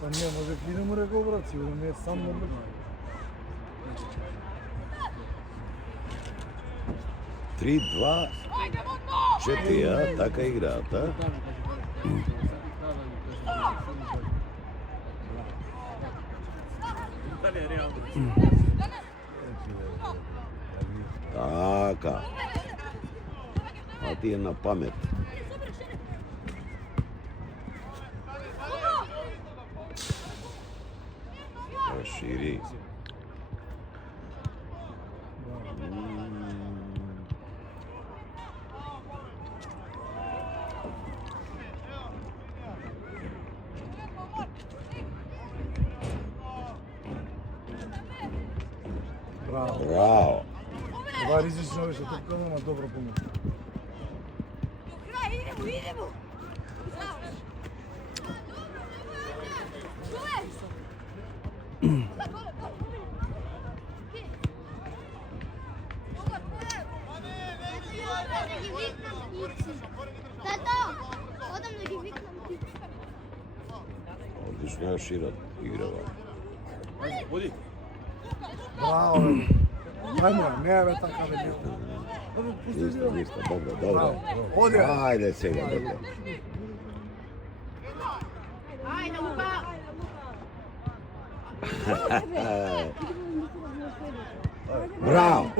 Па не, може да идемо река брат, сигурно не е сам на брат. 3-2, 4, така играата. Така. А ти е на памет. Шири. Браво. Това ризично беше топка, но добро помош. Идемо. Тато, одам да ги викнам. Одлично е Широт играва. Води. Браво. Ајде, не бе така бе. Ниста, добро. Оди. Ајде сега, добро. Ајде, Лука. Браво!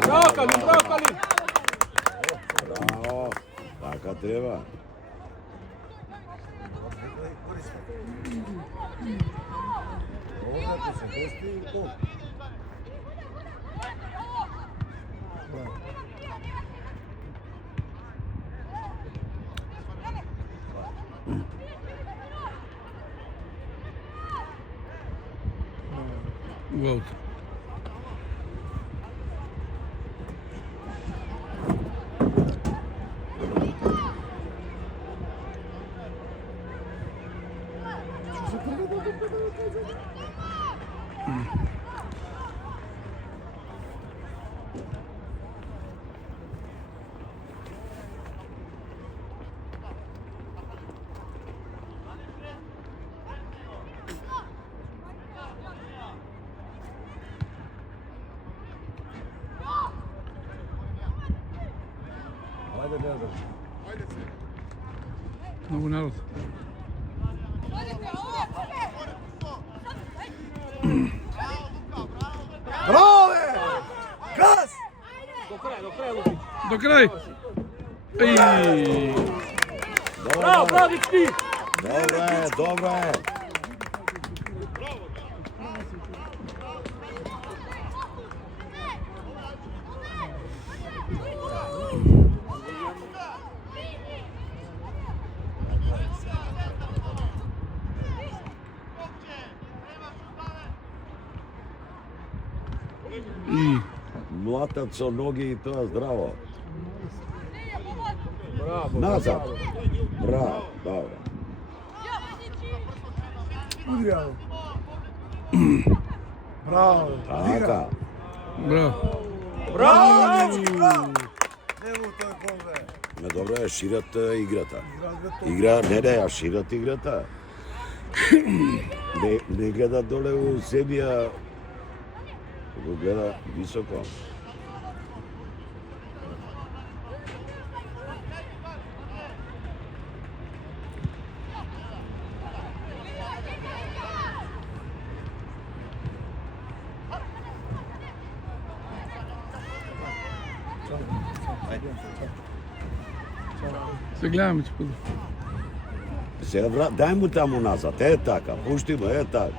Браво, Калин, браво, Калин! Браво! Така треба. Овдje se gosti i to. Гол. Много народ. Браво, бе! Газ! До крај. Еј! Браво, браво, дечки! Добро е. Млатат со ноги и тоа здраво. Назад. Браво, добро. Удријаво. Браво. Така. Браво. Браво, дечки, браво! Нему тој гол, бе. Не добро е шират играта. Играат бе Игра, не, ја шират играта. Не гледа доле у себе, а го гледа високо. Се гледаме, че пъде. Сега дај му таму назад, е така, пушти му, е така.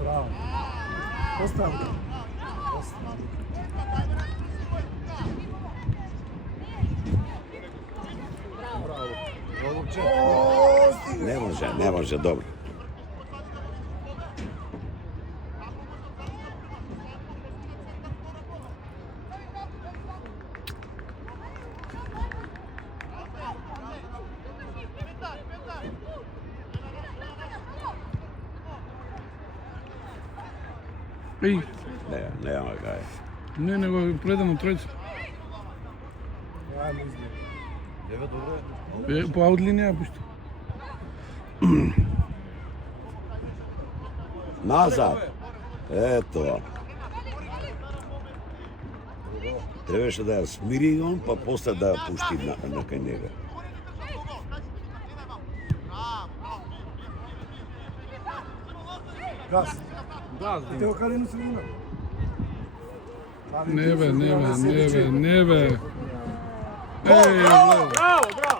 Браво. Остави. Не може, добро. Еј, Нема кај. не, него предано тројца. Ајде, изгледа. По аут линија пушти. Назад. Ето. Требаше да ја смири он, па после да ја пушти на кај него. Газ. Газ, Те окари на средина. Не бе. Еј, Браво, браво.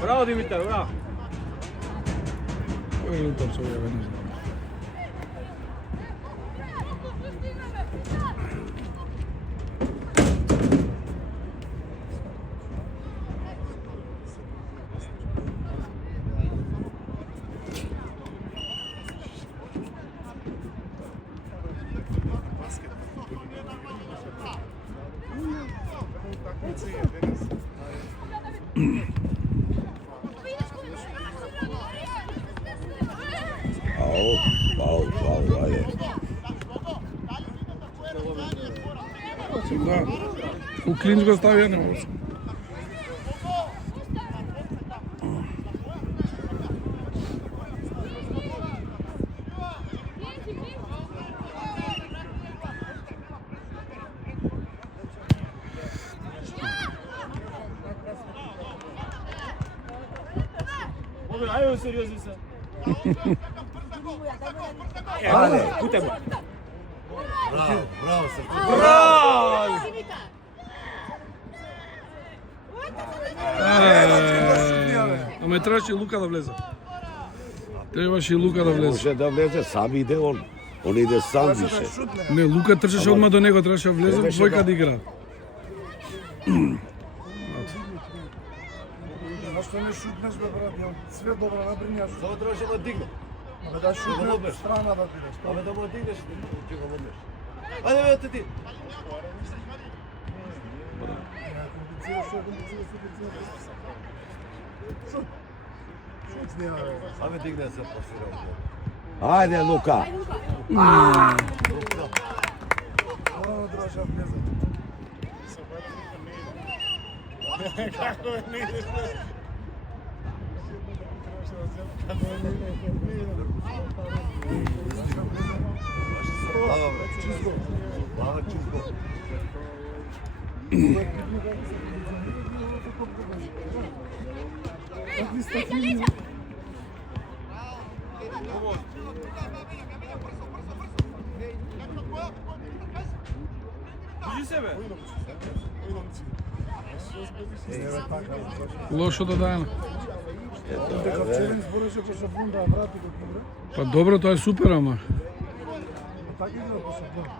Браво, Димитар, браво. кој е утап со овие, не знам. Ау, ајде. Да. У клинч го ставија на ovo. Ајде, сериозно се. Ајде. Кутемо. Браво, се. Браво! Ама требаше и Лука да влезе. Требаше и Лука да влезе. Може да влезе, сам иде он. Он иде сам више. Не, Лука трчаше одма до него, требаше да влезе во Требаше двојка да- да игра. Зашто не шутнеш, бе, брат? Ја све добро набринјаш. Само требаше да дигне. Абе да шутнеш, страна да бидеш. Абе да му дигнеш, ќе го воднеш. Ајде бе, ти. Шут снима, бе. Абе дигне се пасира. Ајде, Лука. Мора да држа влезе. Чисто. Баба чисто. Диži се, бе. Лошо да дајна. Дека вчерен збореше по Шабунда, а брат, како добре. Па добро, тоа е супер, ама. Така игра по Шабунда.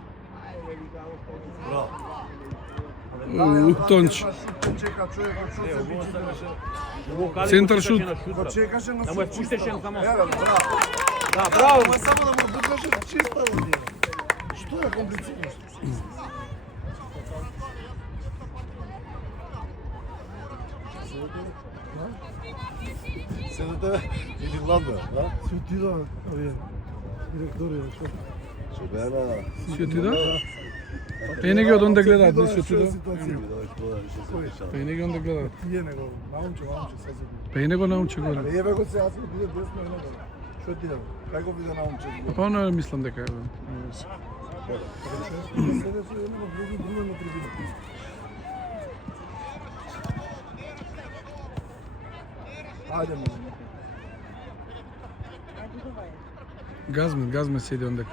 Тонч. Чека човекот, што се бичи. Центар шут. Го чекаше на Да му е шут. пуштеше само. Еве, браво. Да, браво. Ама само да му покаже чиста да дела. Што е комплицирано? Се до тебе или ладно, да? Се отида, овие директори, што? Шубена. Си отида? Па и не ги од онде гледаат, не си Што е отида? ситуација? Па и не ги онде гледаат. Тие него научи се за. Па и не го научи горе. Еве го се, јас го биде десно и него. Што ти да? Кај го биде научи? Па оно мислам дека е. Седе со едно друго на трибина. Ајде, му. Газмен седи онде.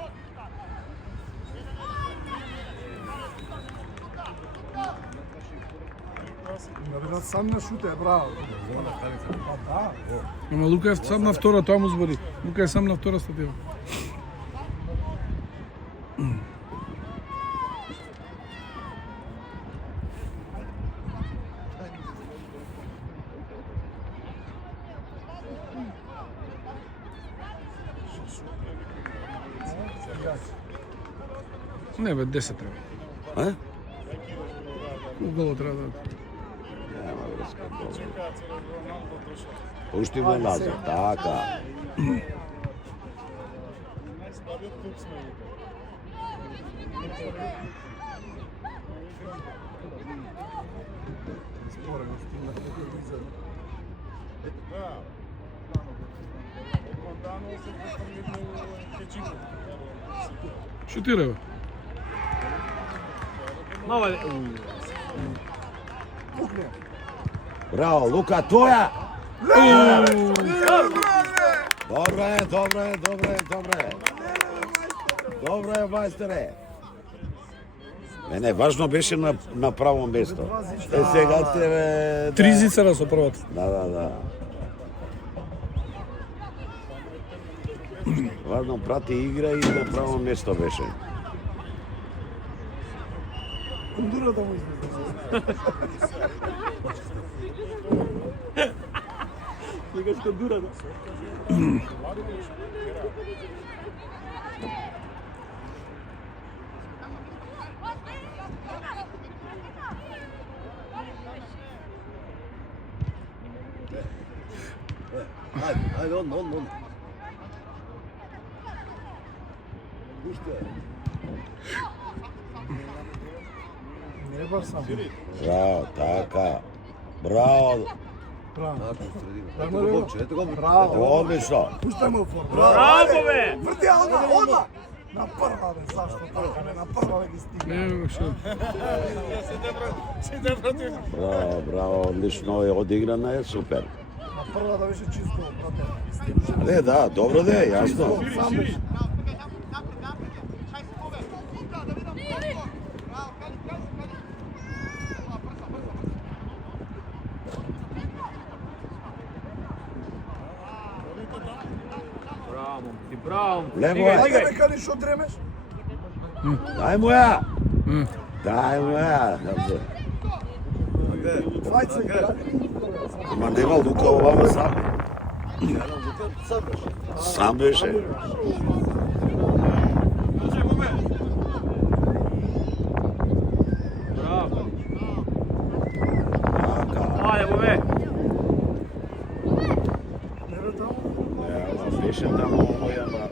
Набират сам на шуте, браво. Па да. Ама Лука е сам на втора, тоа му збори. Лука е сам на втора статива. Не бе, 10 треба. А? Уголо треба да... Нема врска. Пушти го назад, така. Шутира, бе. Нова. Браво, Лука, твоја! Добро е. Добро е, мајсторе. Мене важно беше на право место. Сега тебе... Три зицара со првата. Да. Важно прати игра и на право место беше. Кондурата му излезе. Сега што дура да. Ајде, он. Не баш сам. Браво, така. Браво. Право. Ето го момче, ето го момче. Браво. Одлично. Пуштай му фор. Браво, бе! Врти одма. На прва, бе, зашто така не? На прва да ги стигне. Не, што? Браво, одлично е одиграна е, супер. На прва да беше чисто, брате. Не, да, добро да е, јасно. Сам беше. Браво, ти браво. Лево е. Ајде бе, кади шо дремеш? Дај му ја. Дај му ја. Фајт се игра. Ама нема Лука овамо сам. Сам беше. Браво. Така. Ајде, бе. Не бе таму. Ама беше таму овој, ама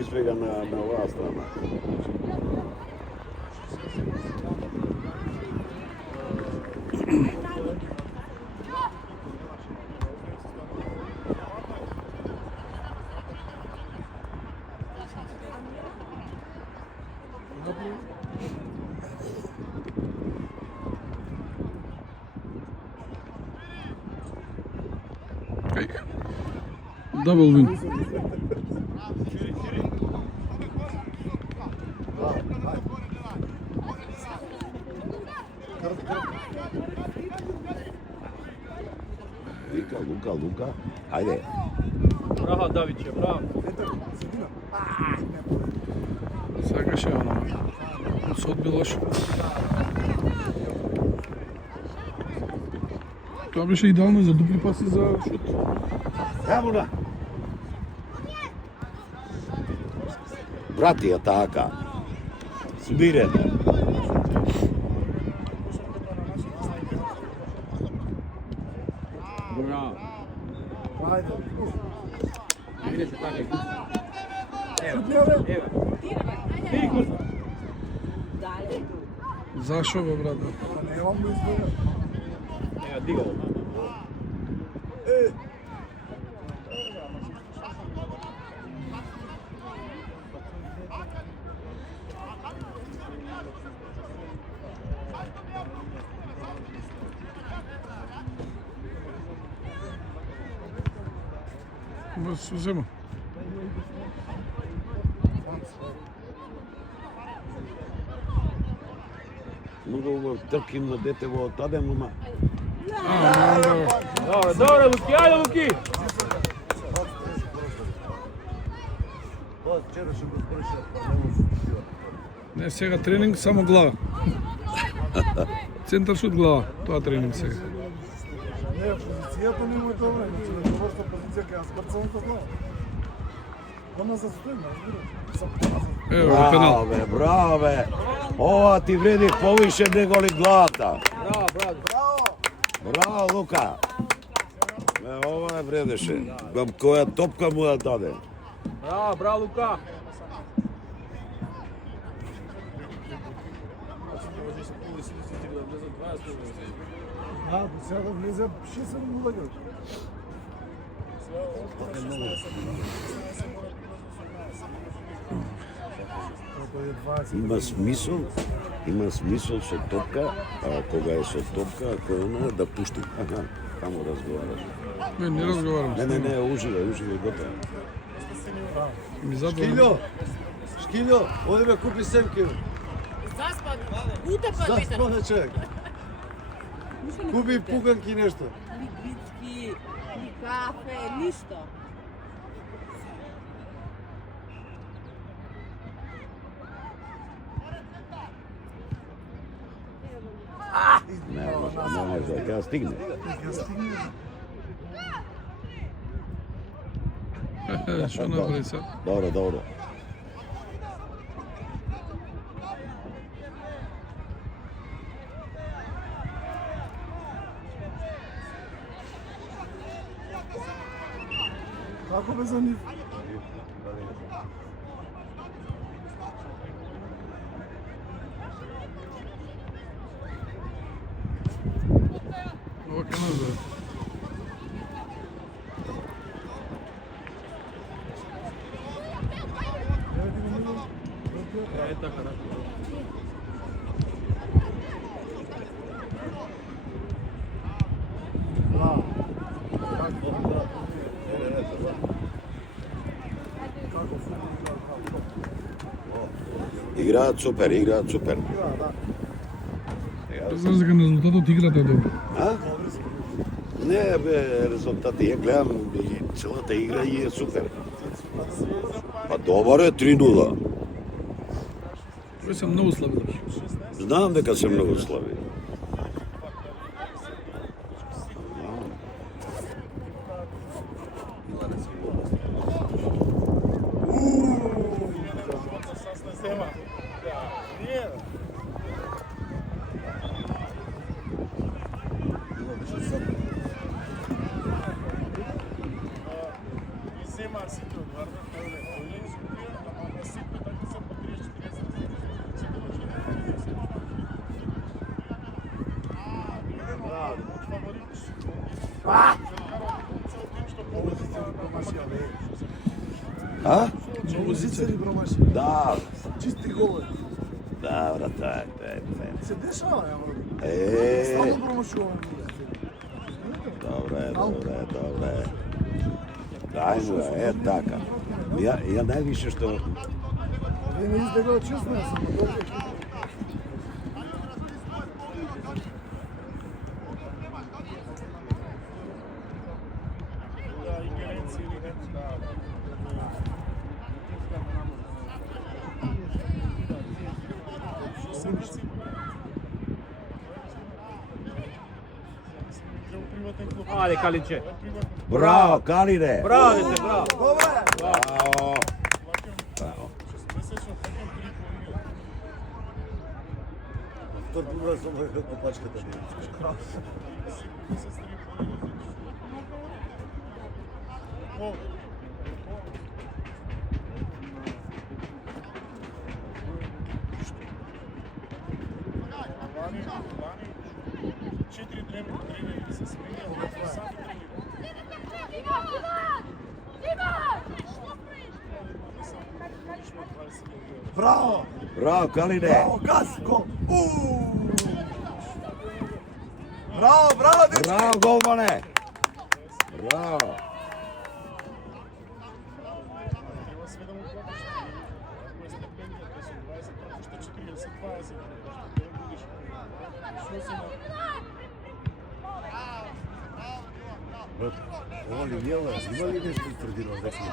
избега на оваа страна. Дабл вин. Лука. Ајде. Браво, Давиче, браво. Сакаше оно. Се одби лошо. Тоа беше идеално за дупли паси за шут. Јавна. Братија, така. Смирено. Браво. Ајде. Иде се така. Шутни, бе. Ева. Фикус. Зашо бе, брат? Па немам го избора. Ева, дигал. Се зема. Многу го трким на дете во тадем, ама Добре, Луки, ајде, Луки. Вчера ще го спореше. Не, сега тренинг само глава. Центар шут глава. Тоа тренинг сега. Не, позицијата не му е добра, иначе да говориш на позиција кај скрцам то глава. Она застојме, разбираш? Ево, пенал. браво бе. Ова ти вреди повише него ли главата. Браво, брат. Браво, Лука. Ова не вредеше. Која топка му ја даде. Браво, браво, Лука. А, до сега да влезе 6-7 луѓе. Има смисол со топка, а кога е со топка, ако е она да пушти. Аха, таму разговараш. Не разговарам. Не, уживај, готово. Ми задвојам. Шкилјо, оди ме купи семки. Заспан, утепа Заспана човек. Купи пуканки нешто. Ни грицки, ни кафе, ништо. Не може, дека стигне. Што направи се? Добро. Како бе за нив? Ова ке назад. Е така, да. Играат супер. Без разлика на резултатот играта е добра. А? Не, бе, резултати. Ја гледам и целата игра и е супер. Па добар е 3-0. Тој се многу слаби држи. Знам дека се многу слаби. А? Позиција ли промаши? Да. Чисти голови. Да, брат, Се дешава, ја. Е, Само промашуваме. добре. Ајмо, така. Ја највише што... Вие не издегава честно, ја сам добре. Ајде, Калинче. Браво, Калине! Браво, дете, браво. Браво! Тоа добро само е како пачката. Браво! Браво, Калине! Браво, газ, гол! Браво, дечки! Браво, голмане! Браво! Ова ли виела, има ли нешто тврдино дека сме?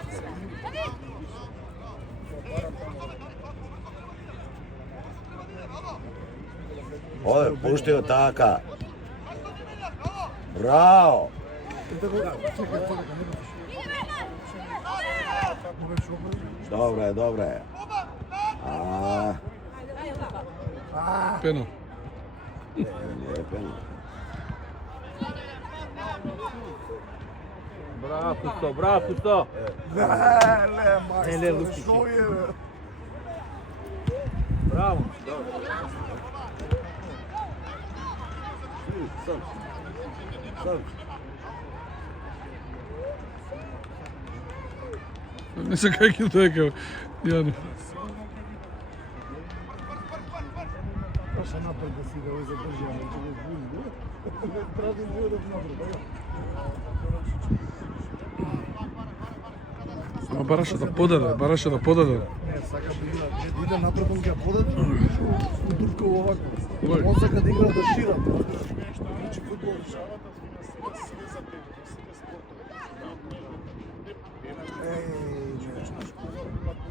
Оде, пушти го така. Браво! Добре. Пенал. Не е пенал. Браво, Пусто. Ле, Лукиче. што е, бе? Браво. Не се кај тоа е кај Јане. Паша напред да си да го задржи, ама ќе го збуни. Прави војдов напред. Ама бараше да подаде. Не, сака да иде напред, он ќе подаде. Турка овако. Кој? Он сака да игра да шира. Значи фудбал.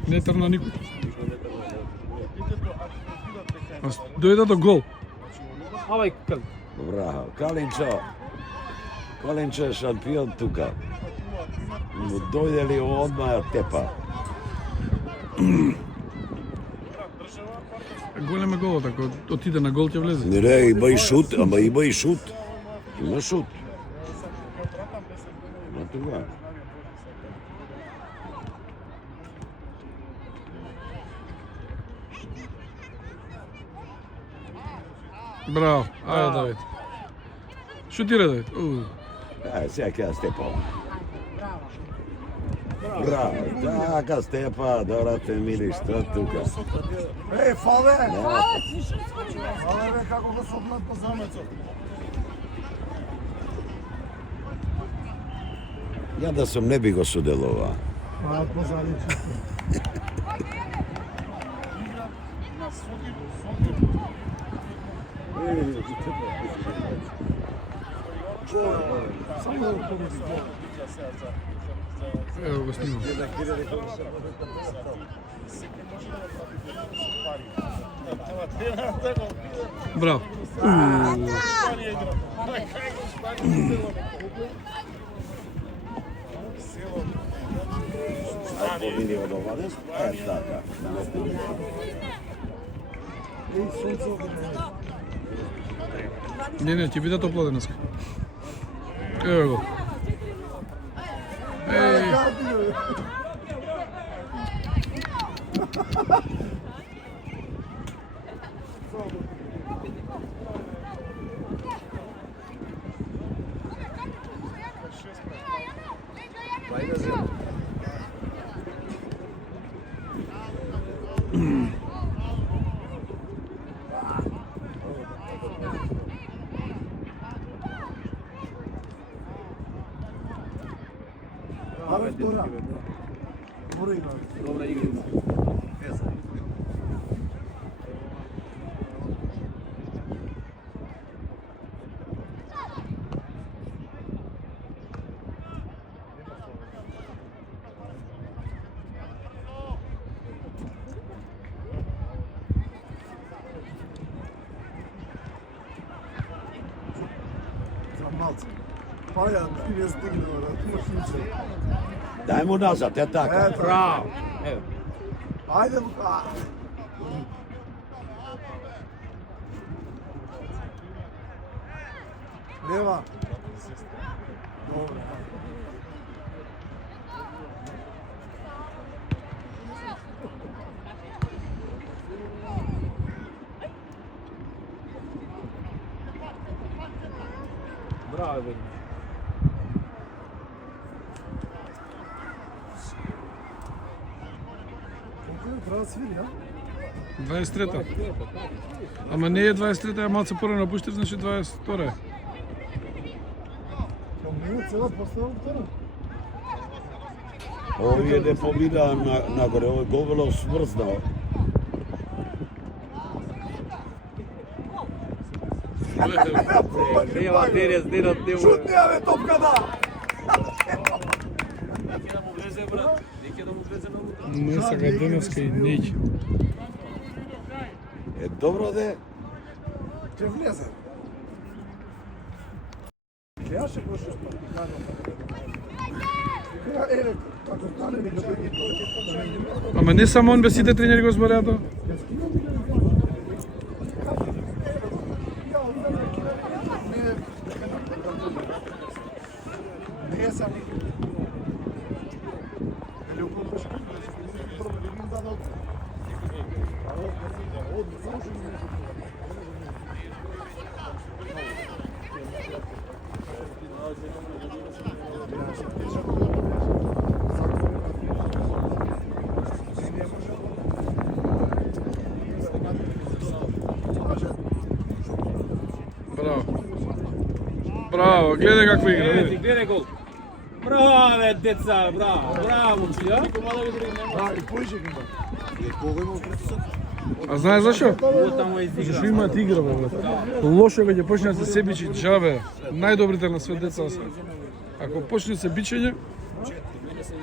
Не трна никој. Дојде до гол. Ovaj Kalin. Браво, Калинчо е шампион тука. Му дојде ли одма тепа. Голем е голот, ако отиде на гол ќе влезе. Не, има и шут, ама има и шут. Има шут. Има това. Браво, ајде Давид. Шутира Давид. Сега ќе степа. Браво, така степа, дорате мили, што тука. Фале! Да. Фале, бе, како го сопнат по замецот. Ја да сум не би го соделуваа. Позади чисто. Само да го победи гол. Ево го снимам. Браво. Помини од оваде, така. Не, ќе биде топло денеска. Ево го. Абе, втора. Добра игра. Dobra igrica. За малце. Па ја, ти не стигна, бе, машинче. Дај му назад, е така. Ето. Bravo. Evo. Ајде, Лука. Лева. Добре. Bravo, Vidi. Колку треба да свири, а? 23-та. Ама не е 23-та, е малце порано пуштив, значи 22-та е. Помнува цела постава втора. Овие не помина нагоре, овој гол било сврзнал. Nema teres, nema temu. Шутнија, бе, топката! Не сега денеска и неќе. Е добро де. Ќе влезе. Ја ще го шест пати. Еве, како стане, нека да ги Ама не само он, бе, сите тренери го збореа тоа. Не е само. Или около беше прво да ги даде одмор. Само што Браво. Браво, гледај како игра, Гледај, види. гледај гол. Браво, бе, деца, браво, браво, ти, а? Да, и поише ги да. А знаеш зашо? Ovo tamo je Зашо izigrano. имаат игра, бе. Лошо кога ќе почнат се себичи, џабе. Најдобрите на свет деца се. Ако почне се бичење,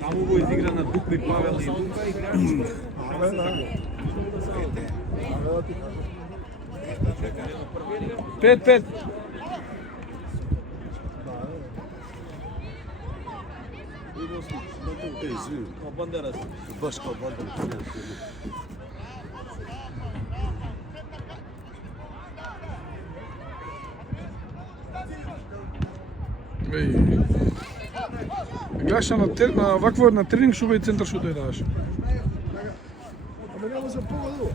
Tamo ovo je izigrana Duka i Pavel i Duka i igrači. Абе, да. Абе, да ти кажам. 5-5. Kao Banderas. Baš kao Banderas. Гледаш на вакво на тренинг што бе центар што тој даваше. Абе, нема се погодува.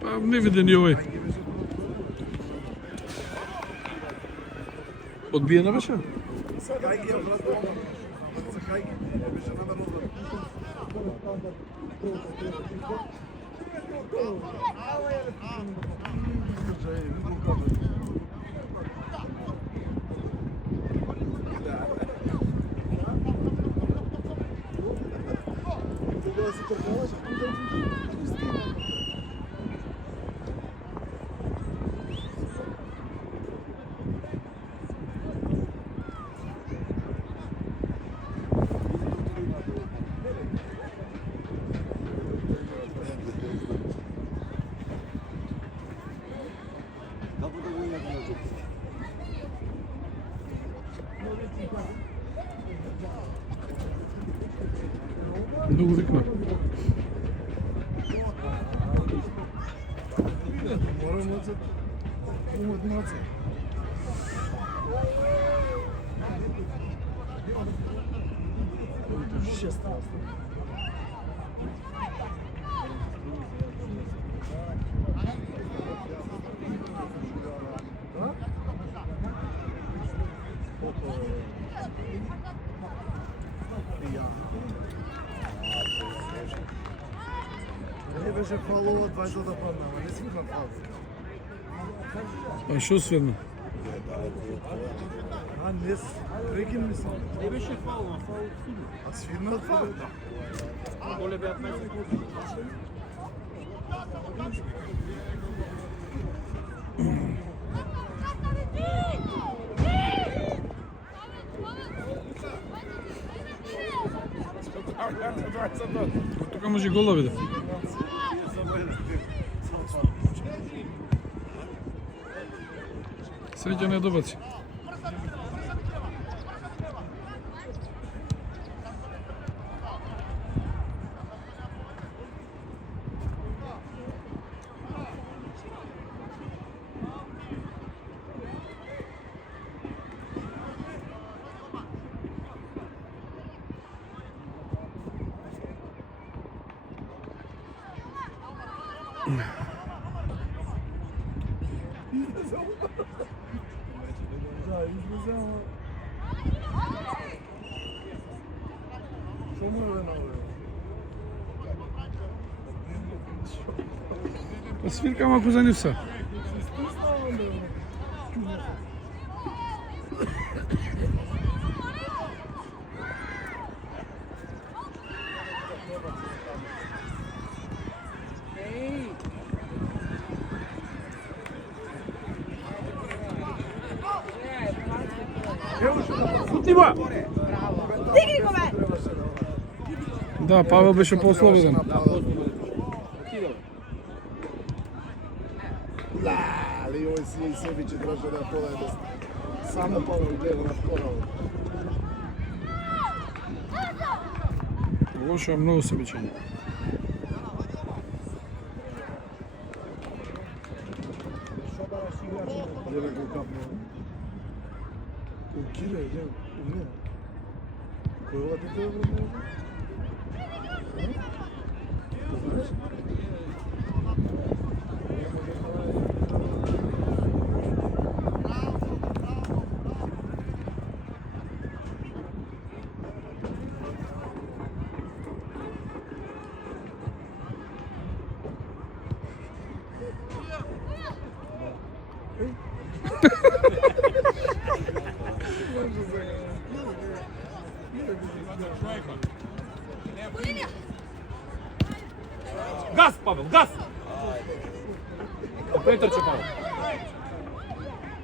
Па не виде ни овој. Одбиена беше? Сакај ги, брат. Сакај ги. Беше намерно да. Тогава се тркаваше. Многу викна. Морам да се уморднаце. Не беше фалова 20 да паднава, не си на фал. А што сведна? А, не, прекин ми се. Ne беше фал, ма фал от суду. А свидна фал? Голе бе 15 секунди. Тука може гол да биде. Среќа не добаци. Да, излеземо. Што му е наоѓа? Па свирка маку за нив се. Утива! Дигни го, бе! Да, Павел беше пословиден. Ali ovaj si i sebi će traže da podaje samo Pavlo ide na podavu. Лошо, многу се бичење. Гледа го капно. Кире, не. Кој ова дете е вредно? Газ, Павел, газ! Петърче, Павел.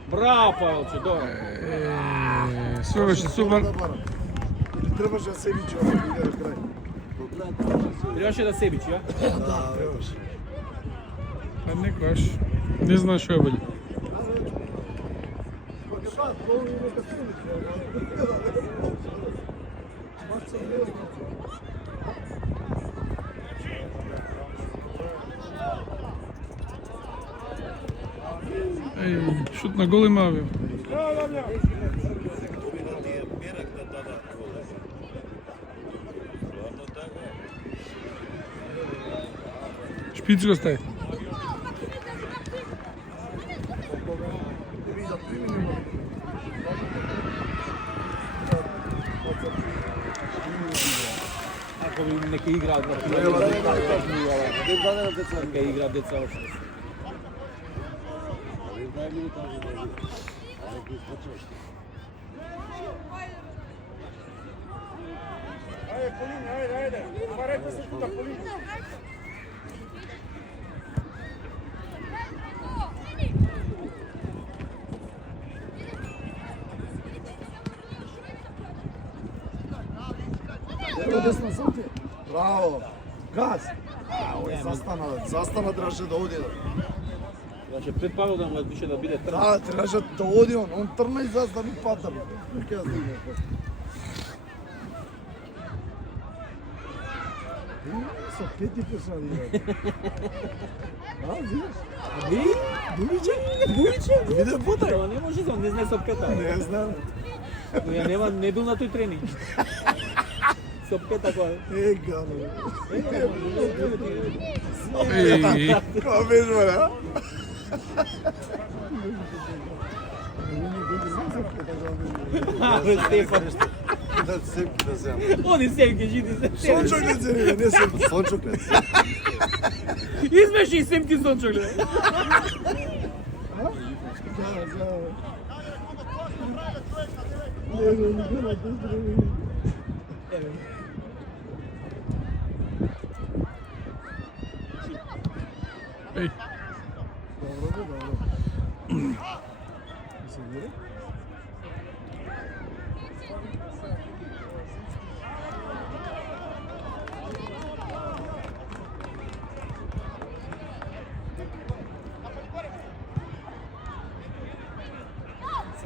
Браво, Павелче, добро. Све беше супер. Или требаше да се вичи ова да иде до крај? Трябваше да се бичи, а? Да, требаше. Па некојаш. Не знаеш што е боле. Еј, шут на гол има, бе. Шпиц го стави. Ако нека играат върху. Нека играат деца още. Десно сам ти. Браво. Газ. Застана требаше да оди. Трябваше пред Павел да му пише да биде трън. Да, требаше да оди он трна и застана и пата. Ќе стигне. Со пети пеша да играат. А, видиш? Дувиче? Виде потай. Ама не може, он не знае сопката. Не знам. Но ја нема, не бил на тој тренинг. Сопката која. Гано. Еј, Кој беше, бе, а? Абе, Стефан. Да сепки да земам. Они семки жити се. Сончоглед се, не се. Сончоглед. Измеши и семки сончоглед. еј.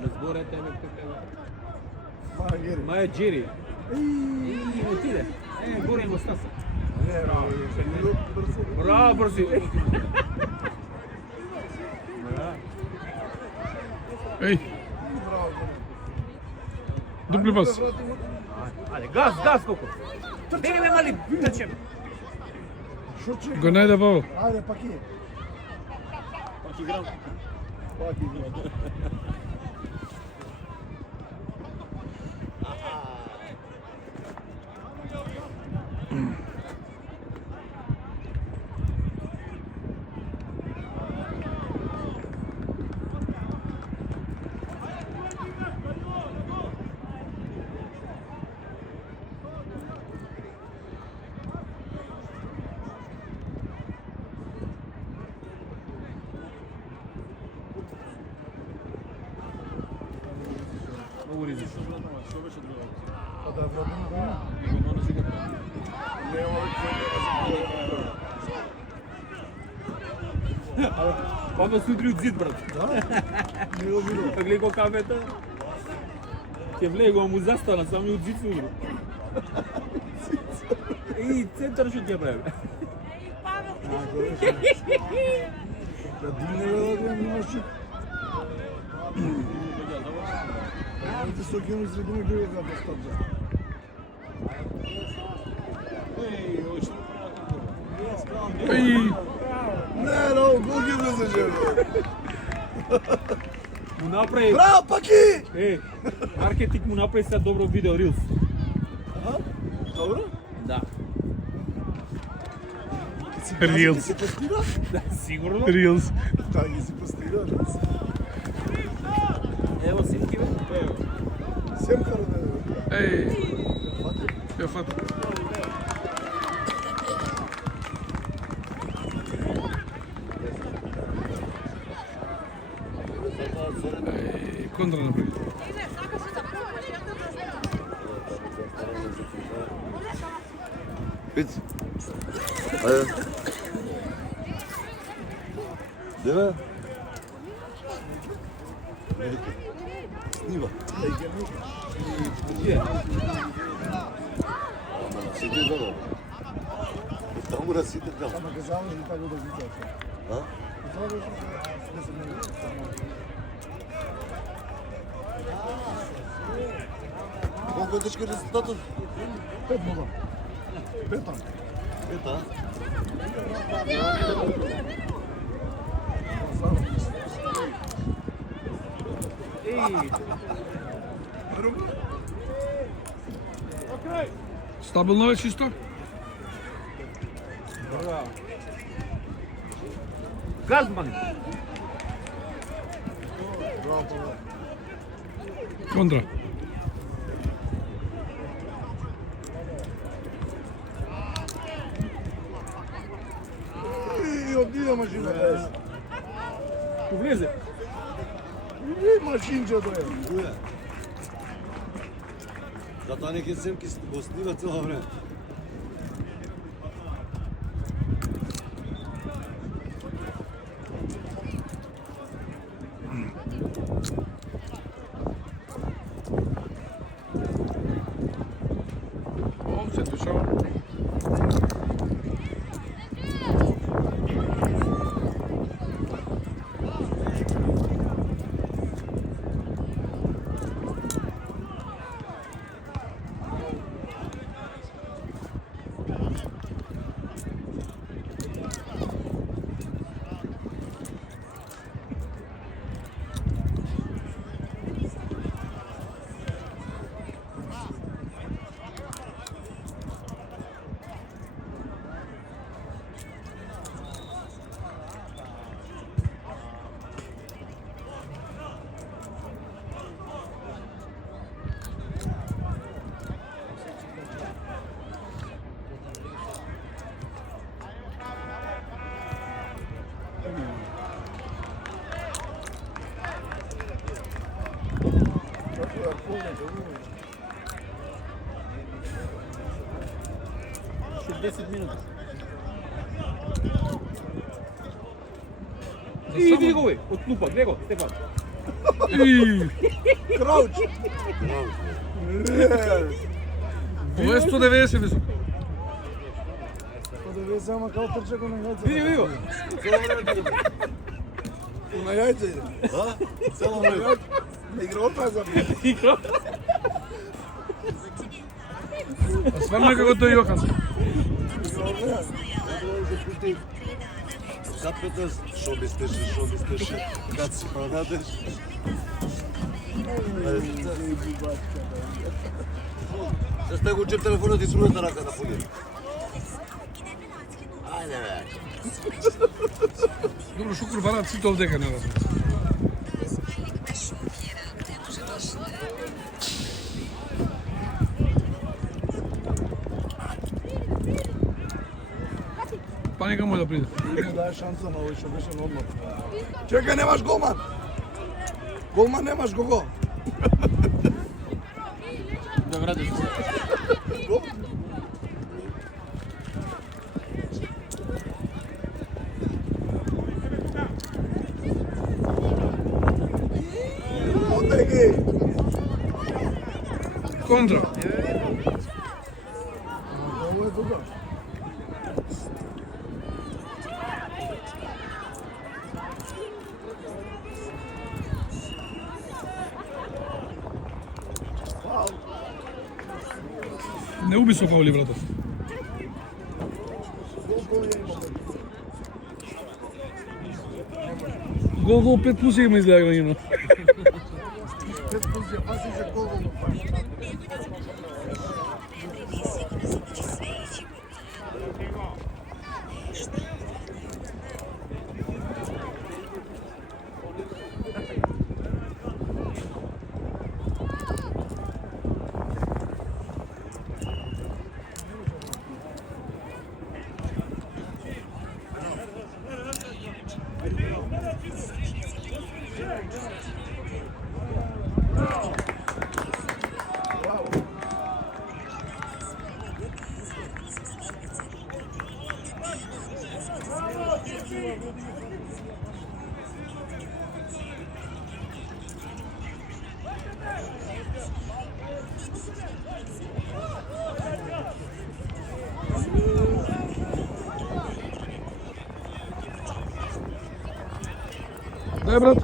Разборе тебе какава. Магери. Маја Джери. Отиде. Горе го стаса. Не, брзо. Браво, брзи. Еј. Дупли пас. Ајде, газ, газ колку. Беге ме мали, трчем. Шурче. Го најде Павел. Ајде, пак и. Пак играм. Пак и. Много ризично. Па да владим. Папа сутри од зид, брат. Не го видов. Как леко кафета. Ќе влего, му застана, сами од зид се удру. И центар што ќе прави. Да дигне да имаш Ти со кем изредиме грева да постапја. Еј, Не, но гол ги влезе. Му направи... Браво, паки! Маркетинг му направи сега добро видео Reels. Добро? Да. Reels. Се постира? Да, сигурно. Reels. Да, ги си постира. Ево снимки, бе. Ево. Сем каране. Еј. Ја фат. Контра направи. Вид. Ајде. Дева. Снима. Сиди долу. Таму да сиди таму. Ама ке заврши така да ги кажа. А? Заврши 10 минути. Колку е тешки резултатот? 5-0. 5-0. Ета. Стабилно ве чисто? Газман. Контра. И одиде машина. Влезе. И машинче да е. Уе. Затоа неке семки го снима цело време. О, се душава. Ще 10 минути. За И само- види го, бе. От клупа. Гледай го, Стефан. И, Крауч. ова е 190 висок. Па да вие само као трчако на јајца. Види, види го. На јајца иде. А? Цело време. Играта е за Игра. А стварно е како тој Јоханс. Капетас, шо мислеше, кад си продадеш. Се сте го чеп телефонот и с другата рака на полија. Ајде бе. Добро, шукур бараат сите овдека, не разбирам. Па нека мој да приде. Му даje шанса на овој што беше на одмор. Чекај, немаш голман. Голман немаш кого. Добра, да. Отеги. Контра. Ово е добро. Не уби со фаули, брато. Гол 5 плюс има изгледа има. 5 плюс ја паси за гол во паш. Дај, брат.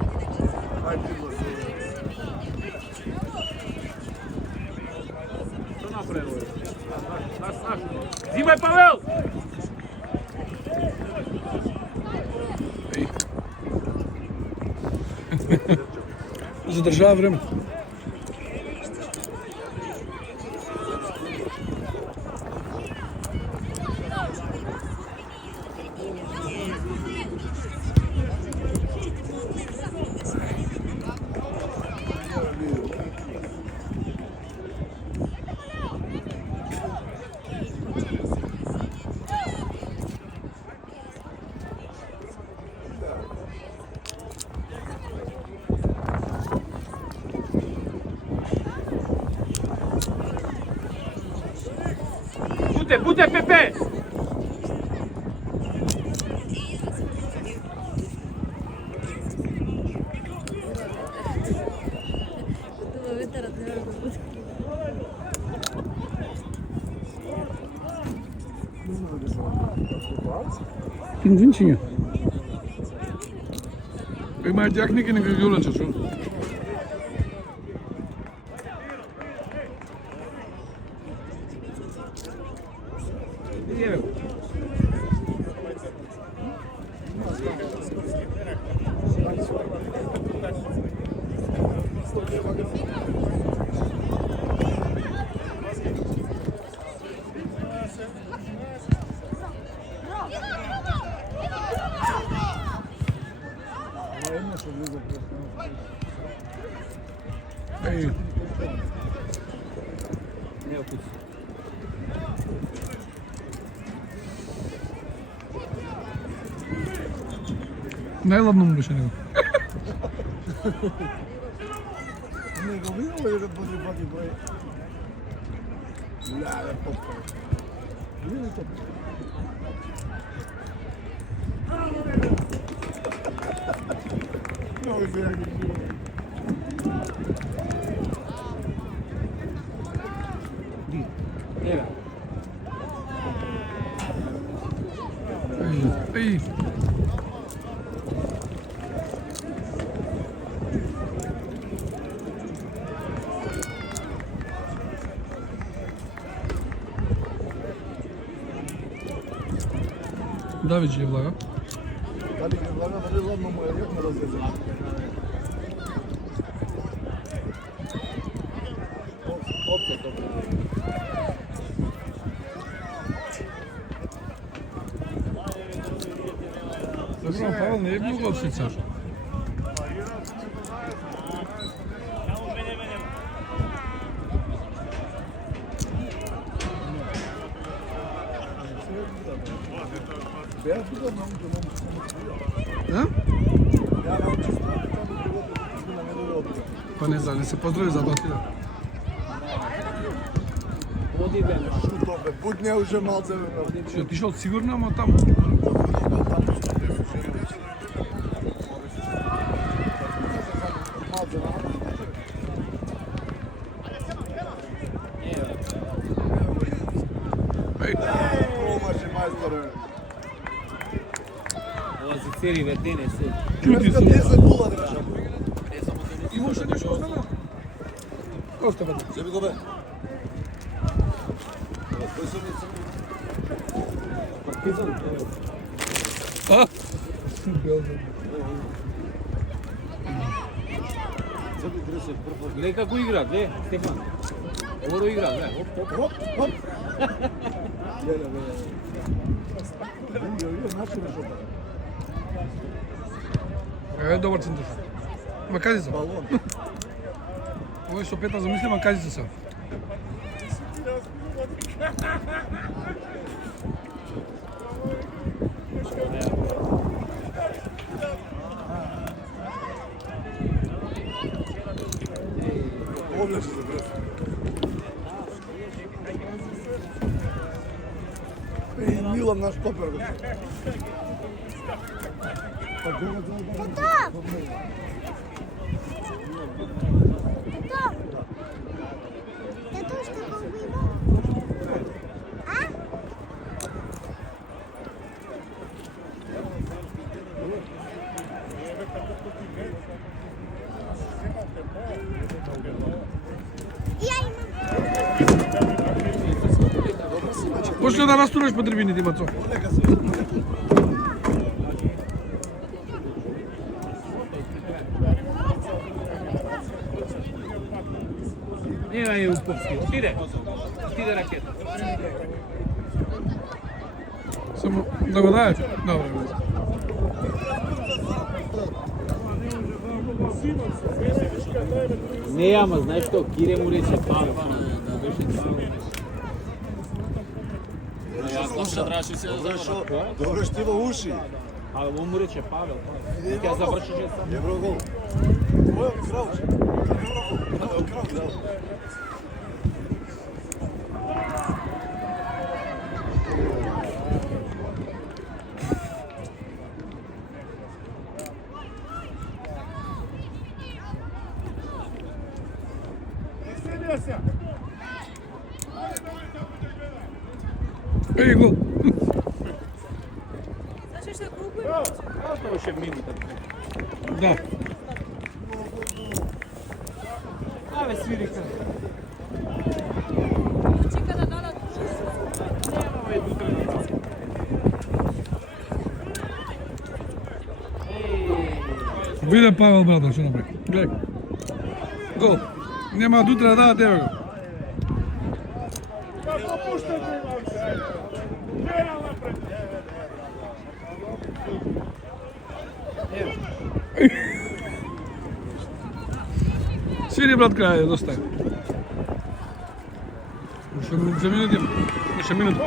Што направи? Зимај, Павел! Задржава време. Bute, Pepe! Пингвинчиња. Има ѓакники нека ги улече шо. Еј. Не опуси. Најладно му беше него. Не го видел ли да бъде бади број? Леле, попка. Види то. Много се јаки. Ева. Еј. Давид ќе влага. Дали ги влага, дали ладно му е, јак не разлеза. Добро, Павел не е многу опсица. Беа тука многу Да? Ја научи страна таму било на не дојде од. Па не знам, не се поздрави за батија. Води бе. Шуто бе, будне уже малце бе. Си отишол сигурно, ама таму. Еј, Промаже мајсторе. Ова се цели ведене се. чути Днеска се. 10-0 држа. Имаше нешто останало? Остава. Себе го бе. А? Гледай како игра, гледай, Стефан. Оро игра, гледай. Хоп, хоп. Значи нешто. Е, добар центар. Ма кажи се. Балон. Овој со пета замисли, ма кажи се. Овде се забрав. Милан наш топер. Тато ще го убива. А? Я имам. Почне да настураш по трибините, Мацо. Нема е Уповски. Отиде. Отиде ракета. Само да го даеш? Добре. Не, ама знаеш што, Кире му рече Павел. Добро што има уши. А он му рече Павел. Ќе завршише сам. Еврогол. Крауч. Еј, гол. Значи ще купим? Тоа ше минута. Да. Аве свирика. Чека да дадат. Немаме дутре на нас. Виде Павел, брата, што направи. Гледај. Гол. Нема дутре да дадат, еве го. Свири, брат, крај, доста е. Уште минути има. Уште минути.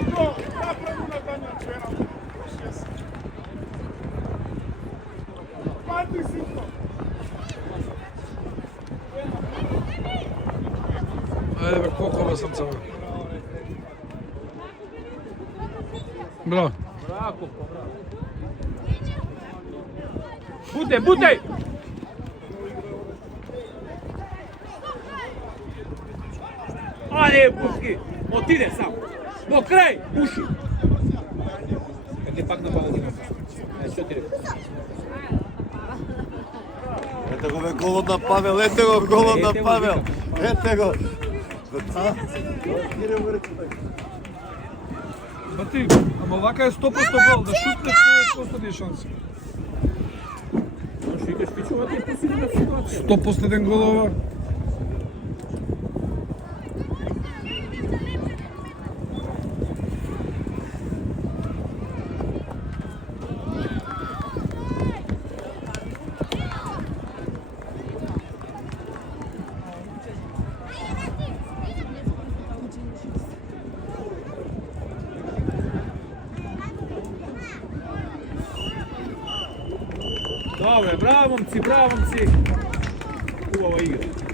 Ајде бе, колко бе срца бе. Браво. Брако, браво. Бутај, бутај! Ајде, Пуски! Отиде сам! Во крај! Уши! Каде пак на Павел? Што ти рекам? Ете го бе голот на Павел, ете го голот на Павел. Ете го. Бати, ама вака е 100% гол, да шутне 100% шанси. Што викаш, пичува ти е посилна ситуација. 100% гол ова. Добре, браво, момци, браво, момци. Убава игра.